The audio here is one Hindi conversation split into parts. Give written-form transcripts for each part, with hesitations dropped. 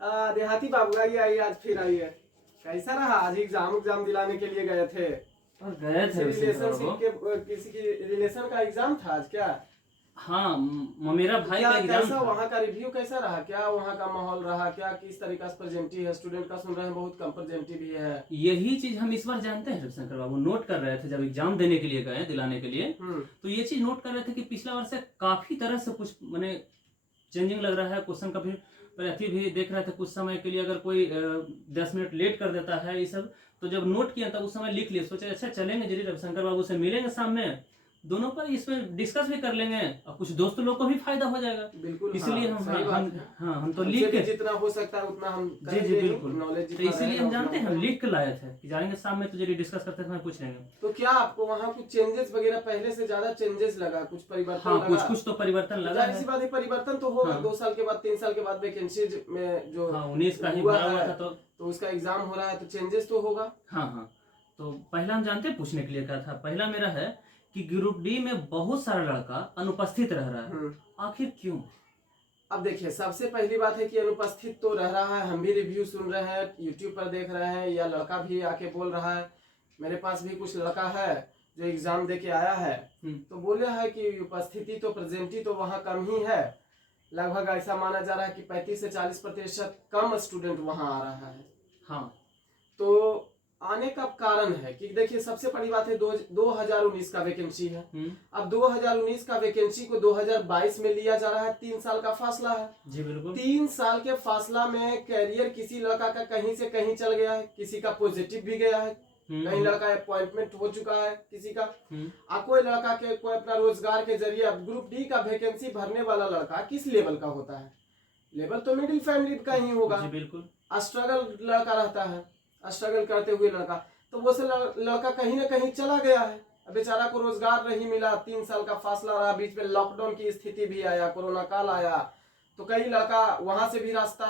देहाती बाबू आइए आइए, आज फिर आइए। कैसा रहा आज? एग्जाम दिलाने के लिए गए थे? और गए थे रिलेशनशिप के किसी की रिलेशन का एग्जाम था आज क्या? हाँ, मेरा भाई क्या का एग्जाम कैसा था। वहाँ का रिव्यू कैसा रहा? क्या वहाँ का माहौल रहा? क्या किस तरीका से प्रेजेंटी है? स्टूडेंट का सुन रहे हैं बहुत कम प्रेजेंटी भी है। यही चीज हम इस बार जानते हैं रविशंकर बाबू, नोट कर रहे थे जब एग्जाम देने के लिए गए दिलाने के लिए, तो ये चीज नोट कर रहे थे कि पिछला वर्ष से काफी तरह से कुछ मैंने चेंजिंग लग रहा है। क्वेश्चन का भी भी देख रहे थे कुछ समय के लिए, अगर कोई 10 मिनट लेट कर देता है ये सब, तो जब नोट किया तब उस समय लिख लिया, सोचा अच्छा चलेंगे जरूर रविशंकर बाबू से मिलेंगे सामने, दोनों पर इसमें डिस्कस भी कर लेंगे और कुछ दोस्त लोग को भी फायदा हो जाएगा। बिल्कुल, इसीलिए हम तो लिख के जितना हो सकता है उतना हम जी बिल्कुल नॉलेज, तो इसीलिए हम जानते हैं, हम लिख के लाए थे कि जाएंगे सामने तो जरूर डिस्कस करते समय पूछ लेंगे। तो क्या आपको वहाँ कुछ चेंजेस वगैरह पहले से ज्यादा चेंजेस लगा? कुछ परिवर्तन हाँ, लगा? कुछ तो परिवर्तन लगा जाहिर सी बात है, परिवर्तन तो होगा। हाँ। 2 साल के बाद 3 साल के बाद वैकेंसी में जो 19 का ही भरा हुआ था तो उसका एग्जाम हो रहा है, तो चेंजेस तो होगा। हाँ, तो पहला हम जानते हैं पूछने के लिए क्या था। पहला मेरा है कि ग्रुप डी में बहुत सारा लड़का अनुपस्थित रह रहा है, आखिर क्यों? अब देखिए, सबसे पहली बात है कि अनुपस्थित तो रह रहा है। हम भी रिव्यू सुन रहे हैं, यूट्यूब पर देख रहे हैं, या लड़का भी आके बोल रहा है। मेरे पास भी कुछ लड़का है जो एग्जाम दे के आया है, तो बोले है कि उपस्थिति तो प्रेजेंटी तो वहाँ कम ही है। लगभग ऐसा माना जा रहा है कि 35 से 40% कम स्टूडेंट वहाँ आ रहा है। हाँ, तो आने का कारण है कि देखिए, सबसे बड़ी बात है 2019 का वैकेंसी है। अब 2019 का वैकेंसी को 2022 में लिया जा रहा है। 3 साल का फासला है जी बिल्कुल। 3 साल के फासला में कैरियर किसी लड़का का कहीं से कहीं चल गया है, किसी का पॉजिटिव भी गया है, कहीं लड़का अपॉइंटमेंट हो चुका है किसी का, और कोई लड़का के कोई अपना रोजगार के जरिए। अब ग्रुप डी का वैकेंसी भरने वाला लड़का किस लेवल का होता है? लेवल तो मिडिल फैमिली का ही होगा। जी बिल्कुल। स्ट्रगल लड़का रहता है, स्ट्रगल करते हुए लड़का, तो वो से लड़का कहीं ना कहीं चला गया है। बेचारा को रोजगार नहीं मिला, 3 साल का फासला रहा, बीच में लॉकडाउन की स्थिति भी आया, कोरोना काल आया, तो कई लड़का वहां से भी रास्ता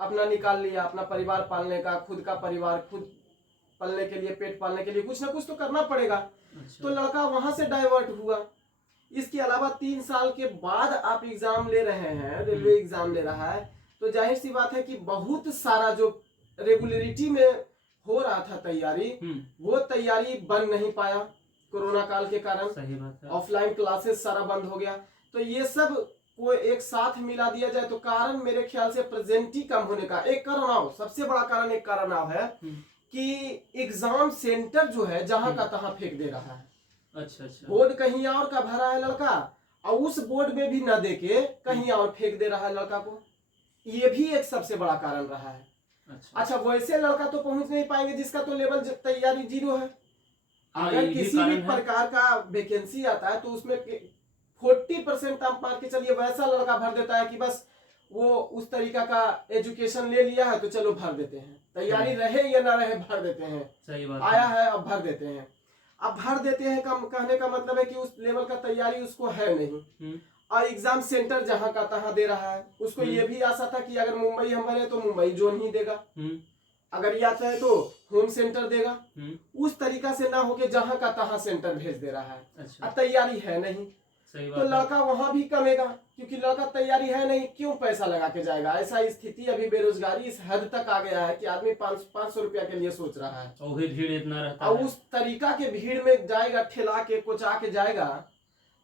अपना निकाल लिया, अपना परिवार पालने का, खुद का परिवार खुद पालने के लिए, पेट पालने के लिए कुछ ना कुछ तो करना पड़ेगा। तो लड़का वहां से डाइवर्ट हुआ। इसके अलावा 3 साल के बाद आप एग्जाम ले रहे हैं, रेलवे एग्जाम ले रहा है, तो जाहिर सी बात है कि बहुत सारा जो रेगुलरिटी में हो रहा था तैयारी, वो तैयारी बन नहीं पाया कोरोना काल के कारण। सही बात है। ऑफलाइन क्लासेस सारा बंद हो गया। तो ये सब को एक साथ मिला दिया जाए तो कारण मेरे ख्याल से प्रेजेंटी कम होने का एक कारण, सबसे बड़ा कारण एक कारण है कि एग्जाम सेंटर जो है जहां का तहां फेंक दे रहा है। अच्छा, बोर्ड कहीं और का भरा है लड़का, और उस बोर्ड में भी न देके कहीं और फेंक दे रहा है लड़का को। ये भी एक सबसे बड़ा कारण रहा है। अच्छा, वैसे लड़का तो पहुंच नहीं पाएंगे जिसका तो लेवल तैयारी 0 है। अगर किसी भी प्रकार का वैकेंसी आता है तो उसमें 40% आप मान के चलिए वैसा लड़का भर देता है कि बस वो उस तरीका का एजुकेशन ले लिया है तो चलो भर देते हैं, तैयारी रहे या ना रहे भर देते हैं। सही बात आया है अब भर देते हैं। अब भर देते हैं कहने का मतलब है कि उस लेवल का तैयारी उसको है नहीं, और एग्जाम सेंटर जहां का तहां दे रहा है। उसको ये भी आशा था कि अगर मुंबई हम भरे तो मुंबई जोन ही देगा, अगर या चाहे तो होम सेंटर देगा। उस तरीका से ना होके जहां का तहां सेंटर भेज दे रहा है। अच्छा। तैयारी है नहीं, तो लड़का वहां भी कमेगा, क्योंकि लड़का तैयारी है नहीं, क्यों पैसा लगा के जाएगा? ऐसा स्थिति अभी बेरोजगारी इस हद तक आ गया है कि आदमी 500 रुपया के लिए सोच रहा है, और भीड़ इतना रहता है। और उस तरीका के भीड़ में जाएगा, ठेला के कोचा के जाएगा,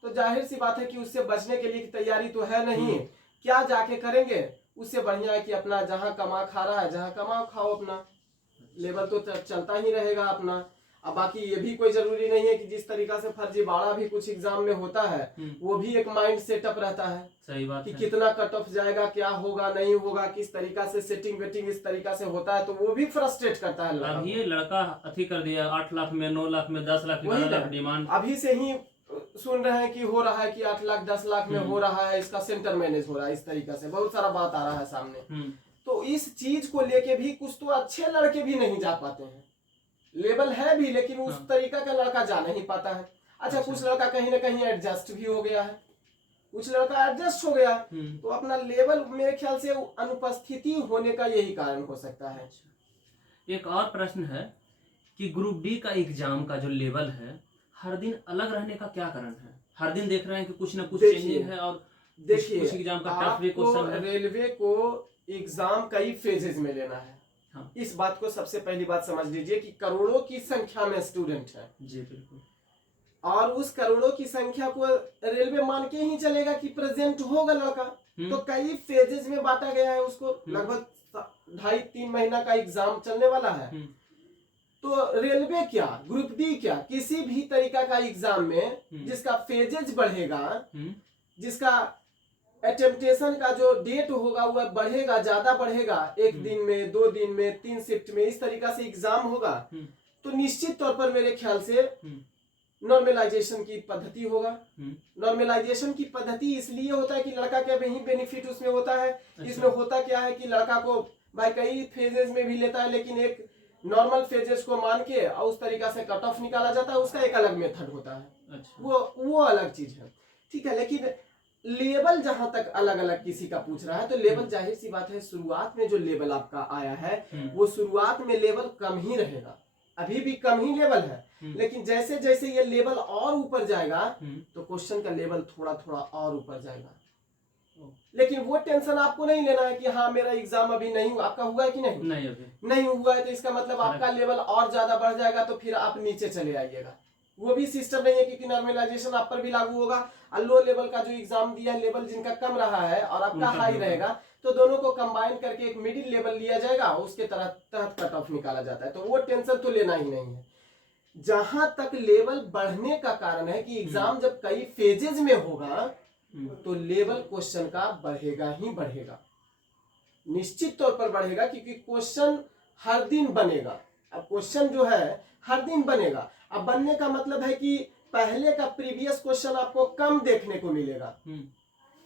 तो जाहिर सी बात है कि उससे बचने के लिए तैयारी तो है नहीं। क्या जाके करेंगे? उससे बढ़िया है कि अपना जहां कमा खा रहा है, जहां कमाओ खाओ, अपना लेवल तो चलता ही रहेगा अपना। अब बाकी ये भी कोई जरूरी नहीं है कि जिस तरीका से फर्जीवाड़ा भी कुछ एग्जाम में होता है, वो भी एक माइंड सेटअप रहता है। सही बात कि कितना कट ऑफ जाएगा, क्या होगा नहीं होगा, किस तरीका से सेटिंग वेटिंग इस तरीका से होता है, तो वो भी फ्रस्ट्रेट करता है लड़का। अब ये लड़का अथी कर दिया 8 लाख में, 9 लाख में, 10 लाख, 11 लाख डिमांड अभी से ही सुन रहे हैं कि हो रहा है कि 8 लाख 10 लाख में हो रहा है, इसका सेंटर मैनेज हो रहा है। इस तरीका से बहुत सारा बात आ रहा है सामने। तो इस चीज को लेके भी कुछ तो अच्छे लड़के भी नहीं जा पाते हैं, लेवल है भी लेकिन उस तरीका का लड़का जा नहीं पाता है। अच्छा, कुछ लड़का कहीं ना कहीं एडजस्ट भी हो गया है, कुछ लड़का एडजस्ट हो गया, तो अपना लेवल मेरे ख्याल से अनुपस्थिति होने का यही कारण हो सकता है। एक और प्रश्न है कि ग्रुप डी का एग्जाम का जो लेवल है हर दिन अलग रहने का क्या कारण है? हर दिन देख रहे हैं कि कुछ ना कुछ चेंजिंग है, और देखिए एग्जाम का टफ भी क्वेश्चन है। रेलवे को एग्जाम कई फेजेस में लेना है। हाँ। इस बात को सबसे पहली बात समझ लीजिए कि करोड़ों की संख्या में स्टूडेंट है जी बिल्कुल। और उस करोड़ों की संख्या को रेलवे मान के ही चलेगा कि प्रेजेंट होगा लड़का। तो कई फेजेस में बांटा गया है उसको, लगभग 2.5-3 महीना का एग्जाम चलने वाला है। तो रेलवे क्या, ग्रुप डी क्या, किसी भी तरीका का एग्जाम में जिसका फेजेज बढ़ेगा, जिसका अटेम्प्टेशन का जो डेट होगा वह बढ़ेगा, ज्यादा बढ़ेगा, 1 दिन में, 2 दिन में, 3 शिफ्ट में, इस तरीका से एग्जाम होगा, तो निश्चित तौर पर मेरे ख्याल से नॉर्मलाइजेशन की पद्धति होगा। नॉर्मलाइजेशन की पद्धति इसलिए होता है कि लड़का का भी बेनिफिट उसमें होता है। इसमें होता क्या है कि लड़का को भाई कई फेजेस में भी लेता है, लेकिन एक नॉर्मल फेजेस को मान के और उस तरीका से कट ऑफ निकाला जाता है, उसका एक अलग मेथड होता है। अच्छा। वो अलग चीज है, ठीक है। लेकिन लेवल जहां तक अलग अलग किसी का पूछ रहा है, तो लेवल जाहिर सी बात है शुरुआत में जो लेवल आपका आया है वो शुरुआत में लेवल कम ही रहेगा, अभी भी कम ही लेवल है। लेकिन जैसे जैसे ये लेवल और ऊपर जाएगा तो क्वेश्चन का लेवल थोड़ा थोड़ा और ऊपर जाएगा। लेकिन वो टेंशन आपको नहीं लेना है कि हाँ मेरा एग्जाम अभी नहीं हुआ। आपका हुआ है कि नहीं? नहीं अभी नहीं हुआ है, तो इसका मतलब आपका लेवल और ज्यादा बढ़ जाएगा, तो फिर आप नीचे चले आइएगा। वो भी सिस्टम नहीं है क्योंकि नॉर्मलाइजेशन आप पर भी लागू होगा और लो लेवल का जो एग्जाम दिया लेवल जिनका कम रहा है और आपका हाई रहेगा, तो दोनों को कंबाइन करके एक मिडिल लेवल लिया जाएगा, उसके तहत कट ऑफ निकाला जाता है। तो वो टेंशन तो लेना ही नहीं है। जहां तक लेवल बढ़ने का कारण है कि एग्जाम जब कई फेजेज में होगा तो लेवल क्वेश्चन का बढ़ेगा ही बढ़ेगा, निश्चित तौर पर बढ़ेगा, क्योंकि क्वेश्चन हर दिन बनेगा। अब क्वेश्चन जो है हर दिन बनेगा। अब बनने का मतलब है कि पहले का प्रीवियस क्वेश्चन आपको कम देखने को मिलेगा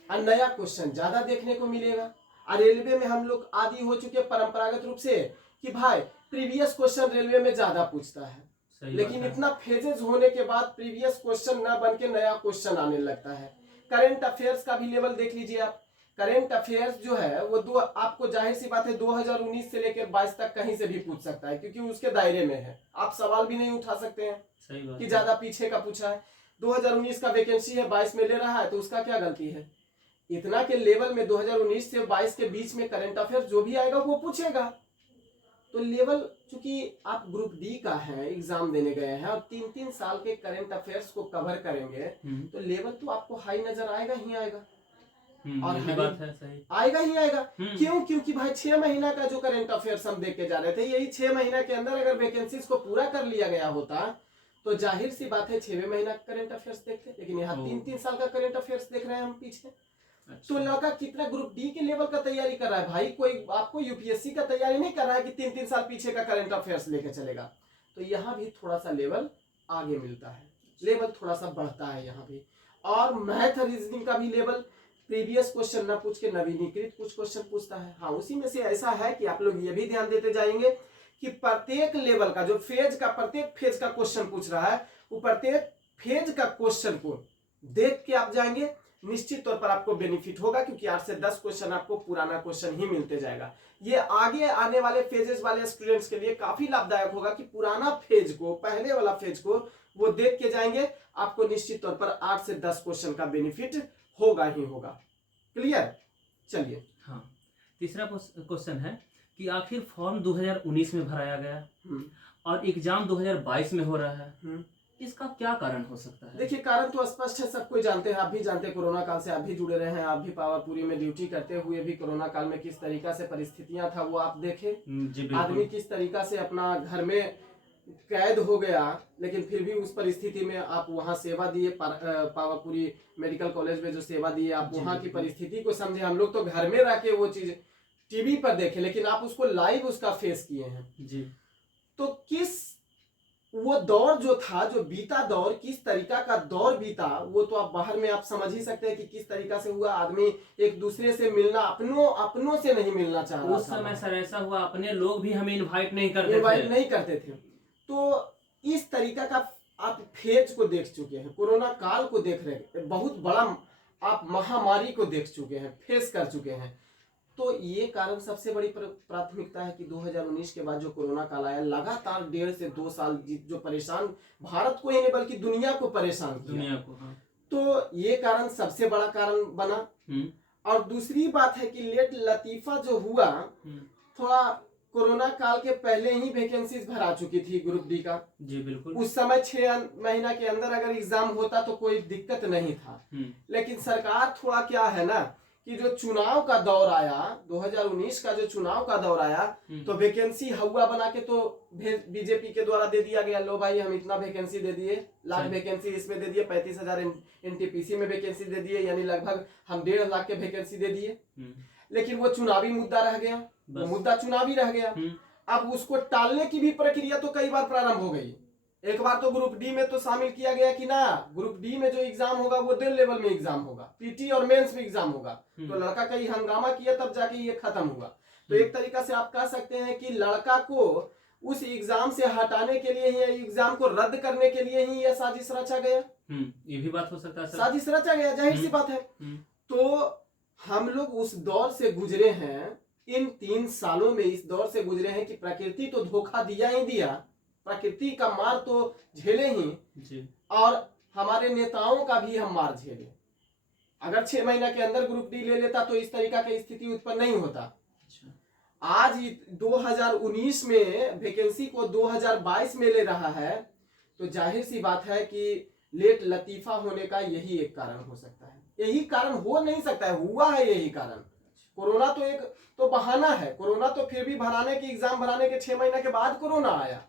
और नया क्वेश्चन ज्यादा देखने को मिलेगा। और रेलवे में हम लोग आदी हो चुके परंपरागत रूप से कि भाई प्रीवियस क्वेश्चन रेलवे में ज्यादा पूछता है, लेकिन इतना फेजेस होने के बाद प्रीवियस क्वेश्चन ना बन के नया क्वेश्चन आने लगता है। करंट अफेयर्स का भी लेवल देख लीजिए आप। करंट अफेयर्स जो है वो आपको जाहिर सी बात है 2019 से लेकर 22 तक कहीं से भी पूछ सकता है, क्योंकि उसके दायरे में है। आप सवाल भी नहीं उठा सकते हैं कि ज्यादा पीछे का पूछा है। 2019 का वैकेंसी है, 22 में ले रहा है, तो उसका क्या गलती है? इतना के लेवल में 2019 से 22 के बीच में करंट अफेयर्स जो भी आएगा वो पूछेगा। तो लेवल चूंकि आप ग्रुप डी का है, एग्जाम देने गए हैं और 3-3 साल के करंट अफेयर्स को कवर करेंगे, तो लेवल तो आपको हाई नजर आएगा ही आएगा। और बात है सही, आएगा ही आएगा। क्यों? क्योंकि भाई 6 महीना का जो करंट अफेयर्स हम देख के जा रहे थे, यही 6 महीना के अंदर अगर वैकेंसीज को पूरा कर लिया गया होता तो जाहिर सी बात है 6वें महीना करंट अफेयर्स देखते, लेकिन यहाँ 3-3 साल का करंट अफेयर्स देख रहे हैं हम पीछे। अच्छा। तो लड़का कितना ग्रुप डी के लेवल का तैयारी कर रहा है भाई, कोई आपको यूपीएससी का तैयारी नहीं कर रहा है कि 3-3 साल पीछे का करंट अफेयर्स लेके चलेगा। तो यहाँ भी थोड़ा सा लेवल आगे मिलता है, लेवल थोड़ा सा बढ़ता है यहाँ भी। और मैथ रीजनिंग का भी लेवल प्रीवियस क्वेश्चन न पूछ के नवीनीकृत कुछ क्वेश्चन पूछता है। हाँ, उसी में से ऐसा है कि आप लोग ये भी ध्यान देते जाएंगे कि प्रत्येक लेवल का जो प्रत्येक फेज का क्वेश्चन पूछ रहा है, वो प्रत्येक फेज का क्वेश्चन को देख के आप जाएंगे, निश्चित तौर पर आपको बेनिफिट होगा, क्योंकि 8 से 10 क्वेश्चन आपको पुराना क्वेश्चन ही मिलते जाएगा। ये आगे आने वाले फेजेस वाले स्टूडेंट्स के लिए काफी लाभदायक होगा कि पुराना फेज को, पहले वाला फेज को वो देख के जाएंगे, आपको निश्चित तौर पर 8 से 10 क्वेश्चन का बेनिफिट होगा ही होगा। क्लियर? चलिए। हाँ, तीसरा क्वेश्चन है कि आखिर फॉर्म 2019 में भराया गया और एग्जाम 2022 में हो रहा है, इसका क्या कारण हो सकता है? देखिए, कारण तो स्पष्ट है, सब कोई जानते हैं, आप भी जानते हैं। कोरोना काल से आप भी जुड़े रहे हैं, आप भी पावापुरी में ड्यूटी करते हुए भी कोरोना काल में किस तरीका से परिस्थितियां था वो आप देखे। आदमी किस तरीका से अपना घर में कैद हो गया, लेकिन फिर भी उस परिस्थिति में आप वहाँ सेवा दिए। पावापुरी मेडिकल कॉलेज में जो सेवा दिए, आप वहाँ की परिस्थिति को समझे। हम लोग तो घर में रह के वो चीज टीवी पर देखे, लेकिन आप उसको लाइव उसका फेस किए हैं जी। तो किस वो दौर जो था, जो बीता दौर, किस तरीका का दौर बीता, वो तो आप बाहर में आप समझ ही सकते हैं कि किस तरीका से हुआ। आदमी एक दूसरे से मिलना, अपनों से नहीं मिलना चाह रहा था। उस समय सर ऐसा हुआ, अपने लोग भी हमें इनवाइट नहीं करते थे। तो इस तरीका का आप फेज को देख चुके हैं, कोरोना काल को देख रहे हैं, बहुत बड़ा आप महामारी को देख चुके हैं, फेस कर चुके हैं। तो ये कारण सबसे बड़ी प्राथमिकता है कि 2019 के बाद जो कोरोना काल आया, लगातार 1.5 से 2 साल जो परेशान भारत को ही नहीं बल्कि दुनिया को परेशान किया। दुनिया को, हाँ। तो ये कारण सबसे बड़ा कारण बना। और दूसरी बात है कि लेट लतीफा जो हुआ, थोड़ा कोरोना काल के पहले ही वैकेंसीज भरा चुकी थी ग्रुप डी का। जी बिल्कुल। उस समय 6 महीना के अंदर अगर एग्जाम होता तो कोई दिक्कत नहीं था। लेकिन सरकार थोड़ा क्या है ना कि जो चुनाव का दौर आया, 2019 का जो चुनाव का दौर आया, तो वैकेंसी हवा बना के तो बीजेपी के द्वारा दे दिया गया, लो भाई हम इतना वैकेंसी दे दिए, लाख वैकेंसी इसमें दे दिए, 35,000 एनटीपीसी में वैकेंसी दे दिए, यानी लगभग हम 1.5 लाख के वैकेंसी दे दिए। लेकिन वो चुनावी मुद्दा रह गया, वो मुद्दा चुनावी रह गया। अब उसको टालने की भी प्रक्रिया तो कई बार प्रारंभ हो गई। एक बार तो ग्रुप डी में तो शामिल किया गया कि ना ग्रुप डी में जो एग्जाम होगा वो 1.5 लेवल में एग्जाम होगा, पीटी और मेंस में एग्जाम होगा। तो लड़का कहीं हंगामा किया तब जाके ये खत्म हुआ। तो एक तरीका से आप कह सकते हैं कि लड़का को उस एग्जाम से हटाने के लिए ही, एग्जाम को रद्द करने के लिए ही यह साजिश रचा गया। ये भी बात हो सकता है, साजिश रचा गया, जाहिर सी बात है। तो हम लोग उस दौर से गुजरे हैं, इन 3 सालों में इस दौर से गुजरे हैं कि प्रकृति तो धोखा दिया ही दिया, प्रकृति का मार तो झेले ही जी। और हमारे नेताओं का भी हम मार झेले। अगर 6 महीना के अंदर ग्रुप डी ले लेता तो इस तरीका की स्थिति उत्पन्न नहीं होता। आज 2019 में वैकेंसी को 2022 में ले रहा है, तो जाहिर सी बात है कि लेट लतीफा होने का यही एक कारण हो सकता है। यही कारण हो नहीं सकता है, हुआ है यही कारण। कोरोना तो एक तो बहाना है, कोरोना तो फिर भी भराने की एग्जाम भराने के 6 महीना के बाद कोरोना आया।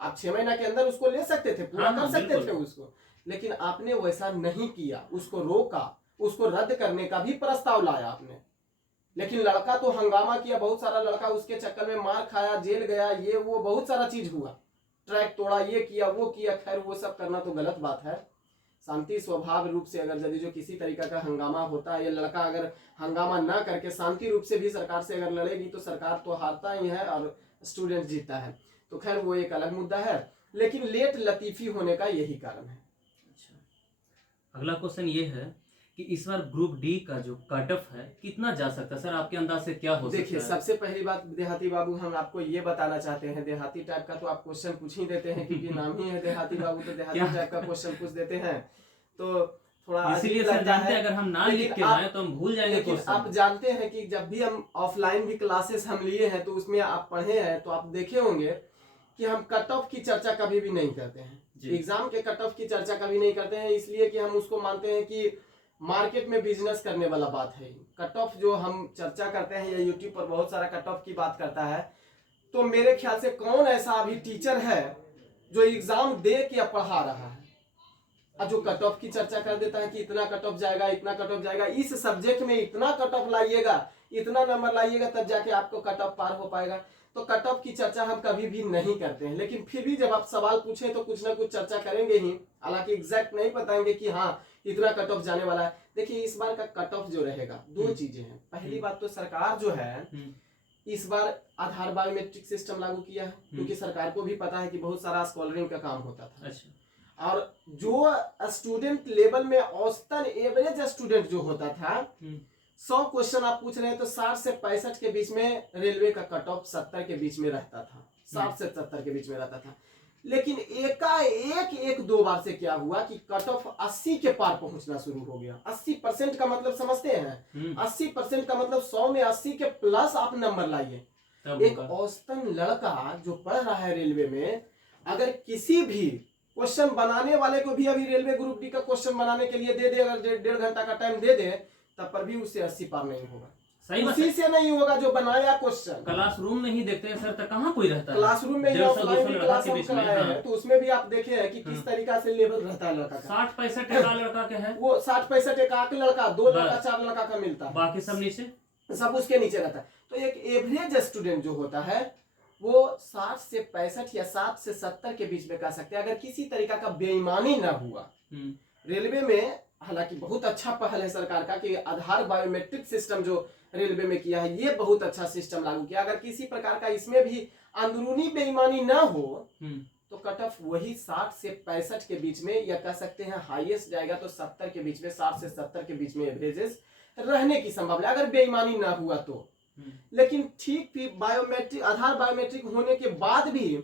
आप 6 महीना के अंदर उसको ले सकते थे, पूरा कर सकते थे उसको, लेकिन आपने वैसा नहीं किया, उसको रोका, उसको रद्द करने का भी प्रस्ताव लाया आपने। लेकिन लड़का तो हंगामा किया, बहुत सारा लड़का उसके चक्कर में मार खाया, जेल गया, ये वो बहुत सारा चीज हुआ, ट्रैक तोड़ा, ये किया वो किया। खैर वो सब करना तो गलत बात है। शांति स्वभाव रूप से अगर यदि जो किसी तरीका का हंगामा होता है, या लड़का अगर हंगामा ना करके शांति रूप से भी सरकार से अगर लड़ेगी तो सरकार तो हारता ही है और स्टूडेंट जीतता है। तो खैर वो एक अलग मुद्दा है, लेकिन लेट लतीफी होने का यही कारण है। अच्छा, अगला क्वेश्चन ये है कि इस बार ग्रुप डी का जो कट ऑफ है कितना जा सकता है सर, आपके अंदाज से क्या हो सकता है? देखिए, सबसे पहली बात देहाती बाबू, हम आपको ये बताना चाहते हैं, देहाती टाइप का तो आप क्वेश्चन पूछ ही देते हैं क्योंकि नाम ही है देहाती बाबू, तो देहाती टाइप का क्वेश्चन पूछ देते हैं, तो थोड़ा इसीलिए सर जानते हैं अगर हम ना लिख के जाएं तो हम भूल जाएंगे क्वेश्चन। आप जानते हैं कि जब भी हम ऑफलाइन भी क्लासेस हम लिए हैं तो उसमें आप पढ़े हैं तो आप देखे होंगे कि हम कट ऑफ की चर्चा कभी भी नहीं करते हैं। एग्जाम के कट ऑफ की चर्चा कभी नहीं करते हैं, इसलिए कि हम उसको मानते हैं कि मार्केट में बिजनेस करने वाला बात है। कट ऑफ जो हम चर्चा करते हैं, या यूट्यूब पर बहुत सारा कट ऑफ की बात करता है, तो मेरे ख्याल से कौन ऐसा अभी टीचर है जो एग्जाम दे के पढ़ा रहा है और जो कट ऑफ की चर्चा कर देता है कि इतना कट ऑफ जाएगा, इतना कट ऑफ जाएगा, इस सब्जेक्ट में इतना कट ऑफ लाइएगा, इतना नंबर लाइएगा तब जाके आपको कट ऑफ पार हो पाएगा। तो कट ऑफ की चर्चा हम कभी भी नहीं करते हैं, लेकिन फिर भी जब आप सवाल पूछे तो कुछ ना कुछ चर्चा करेंगे ही। हालांकि एग्जैक्ट नहीं बताएंगे कि हाँ इतना कट ऑफ जाने वाला है। देखिए, इस बार का कट ऑफ जो रहेगा, 2 चीजें हैं। पहली बात तो सरकार जो है इस बार आधार बायोमेट्रिक सिस्टम लागू किया है, क्योंकि सरकार को भी पता है कि बहुत सारा स्कॉलरिंग का काम होता था। अच्छा। और जो स्टूडेंट लेवल में औसतन एवरेज स्टूडेंट जो होता था, 100 क्वेश्चन आप पूछ रहे हैं तो 60 से 65 के बीच में रेलवे का कट ऑफ 70 के बीच में रहता था, 60 से 70 के बीच में रहता था। लेकिन एकाएक 1-2 बार से क्या हुआ कि कट ऑफ 80 के पार पहुंचना शुरू हो गया। 80% का मतलब समझते हैं, 80% का मतलब 100 में 80 के प्लस आप नंबर लाइए। एक औसतन लड़का जो पढ़ रहा है रेलवे में, अगर किसी भी क्वेश्चन बनाने वाले को भी अभी रेलवे ग्रुप डी का क्वेश्चन बनाने के लिए दे दे, अगर 1.5 घंटा का टाइम दे दे, तब पर भी उससे 80 पार नहीं होगा। सही उसी से नहीं होगा जो बनाया क्वेश्चन। क्लासरूम में ही देखते हैं सर, तो कहाँ कोई रहता है? क्लासरूम में ही ऑफलाइन भी क्लास हम कराए हैं, तो उसमें भी आप देखे हैं कि किस तरीका से लेवल रहता है लड़का का। 60-65 लड़का के है वो, 60-65 एक लड़का, 2 लड़का 4 लड़का का मिलता है, बाकी सब नीचे, सब उसके नीचे रहता है। तो एक एवरेज स्टूडेंट जो होता है वो 60 से 65 या 60 से 70 के बीच में कह सकते हैं, अगर किसी तरीका का बेईमानी ना हुआ। रेलवे में हालांकि बहुत अच्छा पहल है सरकार का कि आधार बायोमेट्रिक सिस्टम जो रेलवे में किया है, ये बहुत अच्छा सिस्टम लागू किया। अगर किसी प्रकार का इसमें भी अंदरूनी बेईमानी ना हो तो कट ऑफ वही 60 से 65 के बीच में, या कह सकते हैं हाईएस्ट जाएगा तो 70 के बीच में, 60 से 70 के बीच में एवरेजेस रहने की संभावना, अगर बेईमानी ना हुआ तो। लेकिन ठीक भी बायोमेट्रिक, आधार बायोमेट्रिक होने के बाद भी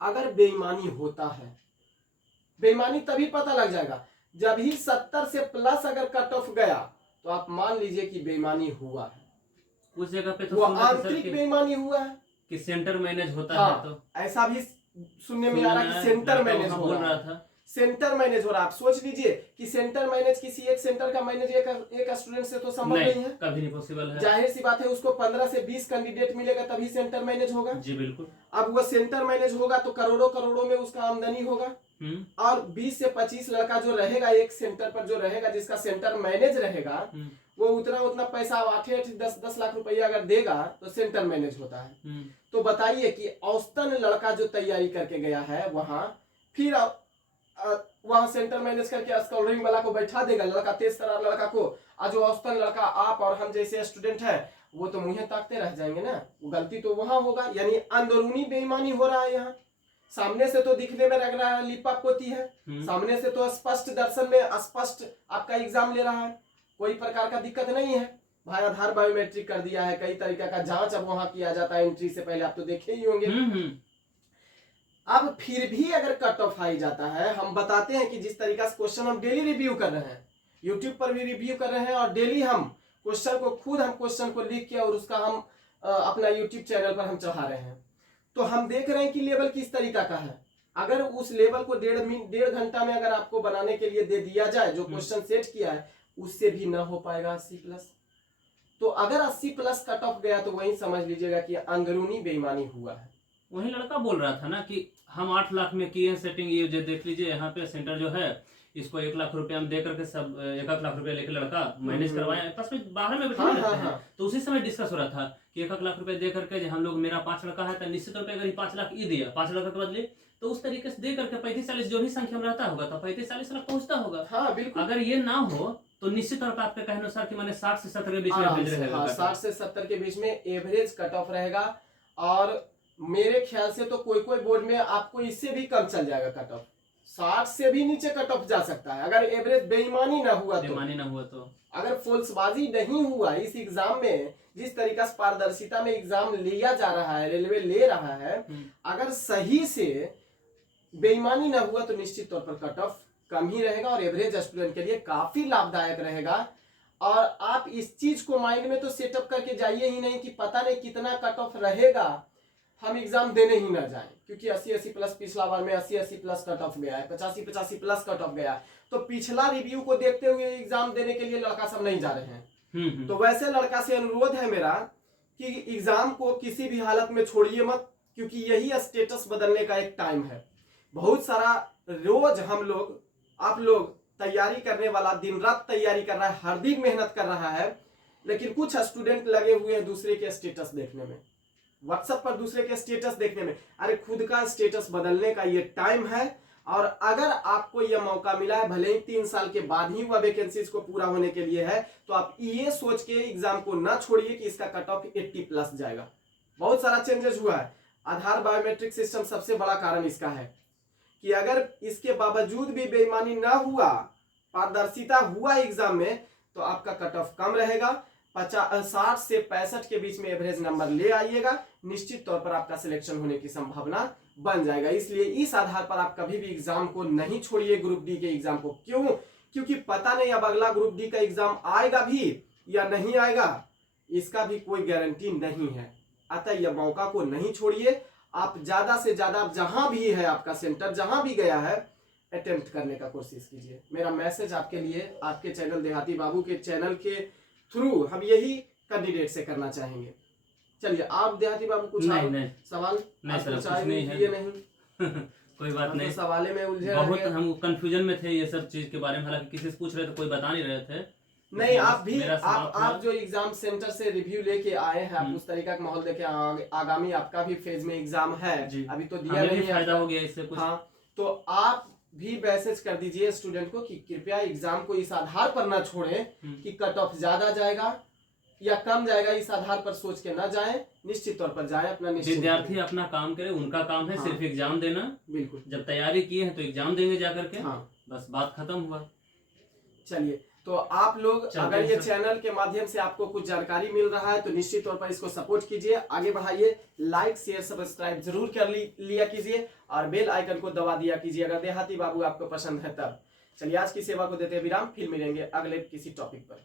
अगर बेईमानी होता है, बेईमानी तभी पता लग जाएगा जब ही 70 से प्लस अगर कट ऑफ गया तो आप मान लीजिए कि बेईमानी हुआ है, उस जगह पे तो वो सुन रहे थे सर आंतरिक बेईमानी हुआ है कि सेंटर मैनेज होता हाँ, है, तो ऐसा भी सुनने में आ रहा है कि सेंटर मैनेज हो बोल रहा रहा है, था। सेंटर मैनेज हो रहा है। आप सोच लीजिए कि सेंटर मैनेज, किसी एक सेंटर का मैनेज एक स्टूडेंट से तो संभव नहीं है, कभी नहीं पॉसिबल है। जाहिर सी बात है, उसको 15 से 20 कैंडिडेट मिलेगा तभी सेंटर मैनेज होगा। जी बिल्कुल। अब वो सेंटर मैनेज होगा तो करोड़ों करोड़ों में उसका आमदनी होगा, और 20 से 25 लड़का जो रहेगा एक सेंटर पर, जो रहेगा जिसका सेंटर मैनेज रहेगा, वो उतना पैसा 8-10 लाख रुपया अगर देगा तो सेंटर मैनेज होता है। तो बताइए कि औसतन लड़का जो तैयारी करके गया है वहां, फिर वहां सेंटर मैनेज करके स्कॉलरिंग वाला को बैठा देगा, लड़का तेज तरार लड़का को, और जो औसतन लड़का आप और हम जैसे स्टूडेंट है वो तो मुंह ताकते रह जाएंगे ना। गलती तो वहां होगा, यानी अंदरूनी बेईमानी हो रहा है यहाँ। सामने से तो दिखने में लग रहा है लिपा पोती है, सामने से तो स्पष्ट दर्शन में स्पष्ट आपका एग्जाम ले रहा है, कोई प्रकार का दिक्कत नहीं है भाई। आधार बायोमेट्रिक कर दिया है, कई तरीका का जांच अब वहां किया जाता है एंट्री से पहले, आप तो देखे ही होंगे। अब फिर भी अगर कट ऑफ आई जाता है, हम बताते हैं कि जिस तरीका से क्वेश्चन हम डेली रिव्यू कर रहे हैं, यूट्यूब पर भी रिव्यू कर रहे हैं, और डेली हम क्वेश्चन को खुद हम क्वेश्चन को लिख के और उसका हम अपना यूट्यूब चैनल पर हम चढ़ा रहे हैं, तो हम देख रहे हैं कि लेवल किस तरीका का है। अगर उस लेवल को 1.5 घंटा में अगर आपको बनाने के लिए दे दिया जाए, जो क्वेश्चन सेट किया है उससे भी ना हो पाएगा 80+। तो अगर 80+ कट ऑफ गया तो वही समझ लीजिएगा कि अंदरूनी बेईमानी हुआ है। वही लड़का बोल रहा था ना कि हम 8 लाख में किए सेटिंग, ये जो देख लीजिए यहाँ पे सेंटर जो है, इसको 1 लाख रुपया हम दे करके सब 1 लाख रुपया लेके लड़का मैनेज करवाए, पास में बाहर में बैठे रहते हैं। तो उसी समय डिस्कस हो रहा था कि 1 लाख रुपया दे करके हम लोग, मेरा 5 लड़का है तो निश्चित तौर पर अगर 5 लाख ये दिया, 5 लड़का के बदले, तो उस तरीके से दे करके 35-40 जो भी संख्या में रहता होगा तो 35-40 लाख पहुंचता होगा। हाँ बिल्कुल। अगर ये ना हो तो निश्चित तौर पर आपके कहने अनुसार कि मैंने 60 से 70 के बीच में एवरेज रहेगा। 60 से 70 के बीच में एवरेज कट ऑफ रहेगा, और मेरे ख्याल से तो कोई बोर्ड में आपको इससे भी कम चल जाएगा कट ऑफ, 60 से भी नीचे कट ऑफ जा सकता है अगर एवरेज बेईमानी ना हुआ तो। अगर फोल्सबाजी नहीं हुआ इस एग्जाम में, जिस तरीका से पारदर्शिता में एग्जाम लिया जा रहा है, रेलवे ले रहा है, अगर सही से बेईमानी ना हुआ तो निश्चित तौर पर कट ऑफ कम ही रहेगा और एवरेज स्टूडेंट के लिए काफी लाभदायक रहेगा। और आप इस चीज को माइंड में तो सेटअप करके जाइए ही नहीं कि पता नहीं कितना कट ऑफ रहेगा, हम एग्जाम देने ही ना जाएं, क्योंकि 80+ पिछला बार में 80+ कट ऑफ गया है, 85+ कट ऑफ गया, तो पिछला रिव्यू को देखते हुए एग्जाम देने के लिए लड़का सब नहीं जा रहे हैं। तो वैसे लड़का से अनुरोध है मेरा कि एग्जाम को किसी भी हालत में छोड़िए मत, क्योंकि यही स्टेटस बदलने का एक टाइम है। बहुत सारा रोज हम लोग, आप लोग तैयारी करने वाला दिन रात तैयारी कर रहा है, हर दिन मेहनत कर रहा है, लेकिन कुछ स्टूडेंट लगे हुए हैं दूसरे के स्टेटस देखने में, व्हाट्सएप पर दूसरे के स्टेटस देखने में। अरे खुद का स्टेटस बदलने का ये टाइम है, और अगर आपको यह मौका मिला है, भले ही 3 साल के बाद ही वह वैकेंसीज को पूरा होने के लिए है, तो आप ये सोच के एग्जाम को ना छोड़िए कि इसका कट ऑफ 80+ जाएगा। बहुत सारा चेंजेस हुआ है, आधार बायोमेट्रिक सिस्टम सबसे बड़ा कारण इसका है कि अगर इसके बावजूद भी बेईमानी ना हुआ, पारदर्शिता हुआ एग्जाम में, तो आपका कट ऑफ कम रहेगा। 60 से 65 के बीच में एवरेज नंबर ले आइएगा, निश्चित तौर पर आपका सिलेक्शन होने की संभावना बन जाएगा। इसलिए इस आधार पर आप कभी भी एग्जाम को नहीं छोड़िए, ग्रुप डी के एग्जाम को। क्यों? क्योंकि पता नहीं अब अगला ग्रुप डी का एग्जाम आएगा भी या नहीं आएगा, इसका भी कोई गारंटी नहीं है। अतः यह मौका को नहीं छोड़िए, आप ज्यादा से ज्यादा जहां भी है आपका सेंटर, जहां भी गया है, अटेम्प्ट करने का कोशिश कीजिए। मेरा मैसेज आपके लिए, आपके चैनल देहाती बाबू के चैनल के थ्रू हम यही कैंडिडेट से करना चाहेंगे। चलिए, आप देहाती बाबू कुछ नहीं सवाल नहीं सर, कुछ नहीं है। ये नहीं कोई बात नहीं, सवाले में उलझे बहुत हम कंफ्यूजन में थे ये सब चीज के बारे में, हालांकि किसी से पूछ रहे थे कोई बता नहीं रहे थे। नहीं, आप भी आप जो एग्जाम सेंटर से रिव्यू लेके आए हैं, आप उस तरीका का माहौल देखे, आगामी आपका भी फेज में एग्जाम है, अभी तो दिया नहीं है, फायदा हो गया इससे कुछ। हाँ, तो आप भी मैसेज कर दीजिए स्टूडेंट को कि कृपया एग्जाम को इस आधार पर ना छोड़ें कि कट ऑफ ज्यादा जाएगा या कम जाएगा, इस आधार पर सोच के ना जाएं, निश्चित तौर पर जाएं अपना निश्चित। विद्यार्थी अपना काम करे, उनका काम है सिर्फ एग्जाम देना। बिल्कुल, जब तैयारी किए हैं तो एग्जाम देंगे जाकर के। हाँ, बस बात खत्म हुआ। चलिए, तो आप लोग अगर ये चैनल के माध्यम से आपको कुछ जानकारी मिल रहा है तो निश्चित तौर पर इसको सपोर्ट कीजिए, आगे बढ़ाइए, लाइक शेयर सब्सक्राइब जरूर कर लिया कीजिए और बेल आइकन को दबा दिया कीजिए अगर देहाती बाबू आपको पसंद है तब। चलिए, आज की सेवा को देते हैं विराम, फिर मिलेंगे अगले किसी टॉपिक पर।